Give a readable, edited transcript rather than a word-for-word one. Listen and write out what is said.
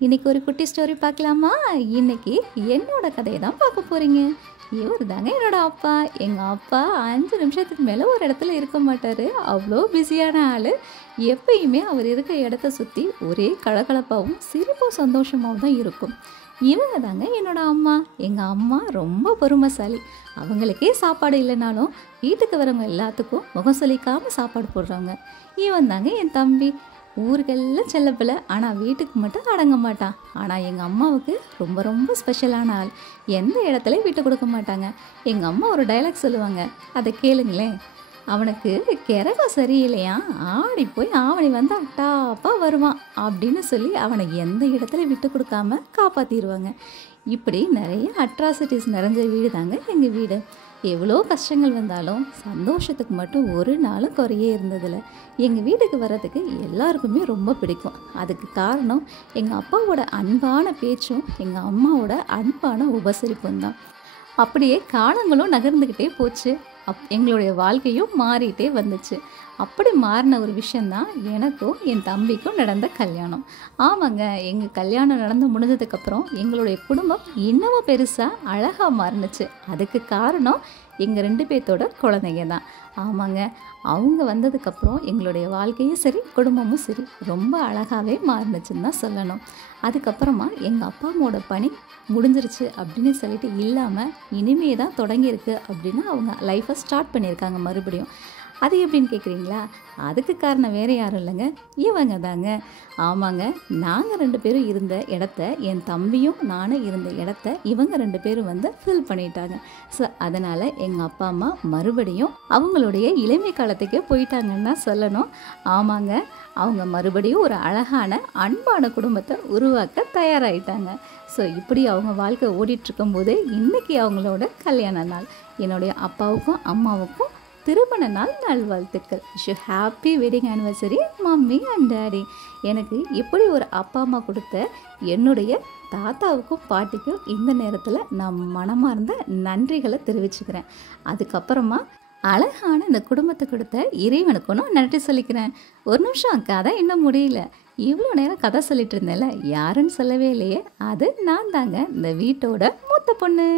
இன்னைக்கு ஒரு குட்டி ஸ்டோரி பார்க்கலாமா? இன்னைக்கு என்னோட கதையை தான் பார்க்க போறீங்க. இவர் தாங்க என்னோட அப்பா. எங்கள் அப்பா 5 நிமிஷத்துக்கு மேலே ஒரு இடத்துல இருக்க மாட்டார். அவ்வளோ பிஸியான ஆள். எப்பயுமே அவர் இருக்கிற இடத்த சுற்றி ஒரே கலகலப்பாகவும் சிரிப்பும் சந்தோஷமாகவும் தான் இருக்கும். இவங்க தாங்க என்னோட அம்மா. எங்கள் அம்மா ரொம்ப பொறுமைசாலி. அவங்களுக்கே சாப்பாடு இல்லைனாலும் வீட்டுக்கு வரவங்க எல்லாத்துக்கும் முகம் சொல்லிக்காமல் சாப்பாடு போடுறவங்க. இவன் தாங்க என் தம்பி. ஊருக்கெல்லாம் செல்லப்பில்லை, ஆனால் வீட்டுக்கு மட்டும் அடங்க மாட்டான். ஆனால் எங்கள் அம்மாவுக்கு ரொம்ப ரொம்ப ஸ்பெஷலான ஆள். எந்த இடத்துலையும் விட்டு கொடுக்க மாட்டாங்க. எங்கள் அம்மா ஒரு டைலாக் சொல்லுவாங்க, அதை கேளுங்களேன். அவனுக்கு கிரகம் சரியில்லையா, ஆடி போய் ஆவணி வந்து டாப்பாக வருவான் அப்படின்னு சொல்லி அவனை எந்த இடத்துல விட்டு கொடுக்காம காப்பாற்றிடுவாங்க. இப்படி நிறைய அட்ராசிட்டிஸ் நிறைஞ்ச வீடு தாங்க எங்கள் வீடு. எவ்வளோ கஷ்டங்கள் வந்தாலும் சந்தோஷத்துக்கு மட்டும் ஒரு நாளும் குறையே இருந்ததில்லை. எங்கள் வீட்டுக்கு வர்றதுக்கு எல்லாருக்குமே ரொம்ப பிடிக்கும். அதுக்கு காரணம் எங்கள் அப்பாவோட அன்பான பேச்சும் எங்கள் அம்மாவோட அன்பான உபசரிப்பும் தான். அப்படியே காலங்களும் நகர்ந்துக்கிட்டே போச்சு. எங்களுடைய வாழ்க்கையும் மாறிட்டே வந்துச்சு. அப்படி மாறின ஒரு விஷயந்தான் எனக்கும் என் தம்பிக்கும் நடந்த கல்யாணம். ஆமாங்க, எங்கள் கல்யாணம் நடந்து முடிஞ்சதுக்கப்புறம் எங்களுடைய குடும்பம் இன்னமும் பெருசாக அழகாக மாறினுச்சு. அதுக்கு காரணம் எங்கள் 2 பேர்த்தோட குழந்தைங்க தான். ஆமாங்க, அவங்க வந்ததுக்கப்புறம் எங்களுடைய வாழ்க்கையும் சரி குடும்பமும் சரி ரொம்ப அழகாகவே மாறினுச்சுன்னு தான் சொல்லணும். அதுக்கப்புறமா எங்கள் அப்பா அம்மாவோட பணி முடிஞ்சிருச்சு அப்படின்னு சொல்லிட்டு இல்லாமல் இனிமே தான் தொடங்கியிருக்கு அப்படின்னு அவங்க லைஃப்பை ஸ்டார்ட் பண்ணியிருக்காங்க மறுபடியும். அது எப்படின்னு கேட்குறீங்களா? அதுக்கு காரணம் வேறு யாரும் இல்லைங்க, இவங்க தாங்க. ஆமாங்க, நாங்கள் 2 பேரும் இருந்த இடத்த, என் தம்பியும் நானும் இருந்த இடத்த இவங்க 2 பேரும் வந்து ஃபில் பண்ணிட்டாங்க. ஸோ அதனால் எங்கள் அப்பா அம்மா மறுபடியும் அவங்களுடைய இளமை காலத்துக்கே போயிட்டாங்கன்னு தான் சொல்லணும். ஆமாங்க, அவங்க மறுபடியும் ஒரு அழகான அன்பான குடும்பத்தை உருவாக்க தயாராகிட்டாங்க. ஸோ இப்படி அவங்க வாழ்க்கை ஓடிட்டுருக்கும்போது இன்றைக்கி அவங்களோட கல்யாண நாள். என்னுடைய அப்பாவுக்கும் அம்மாவுக்கும் திருமண நாள் நல்வாழ்த்துக்கள். Happy wedding anniversary mummy and daddy. எனக்கு இப்படி ஒரு அப்பா அம்மா கொடுத்த என்னுடைய தாத்தாவுக்கும் பாட்டிக்கும் இந்த நேரத்தில் நான் மனமார்ந்த நன்றிகளை தெரிவிச்சுக்கிறேன். அதுக்கப்புறமா அழகான இந்த குடும்பத்தை கொடுத்த இறைவனுக்கும் நான் நன்றி சொல்லிக்கிறேன். ஒரு நிமிஷம், கதை இன்னும் முடியல. இவ்வளோ நேரம் கதை சொல்லிட்டு இருந்தேன்ல, யாருன்னு சொல்லவே இல்லையே, அது நான் தாங்க இந்த வீட்டோட மூத்த பொண்ணு.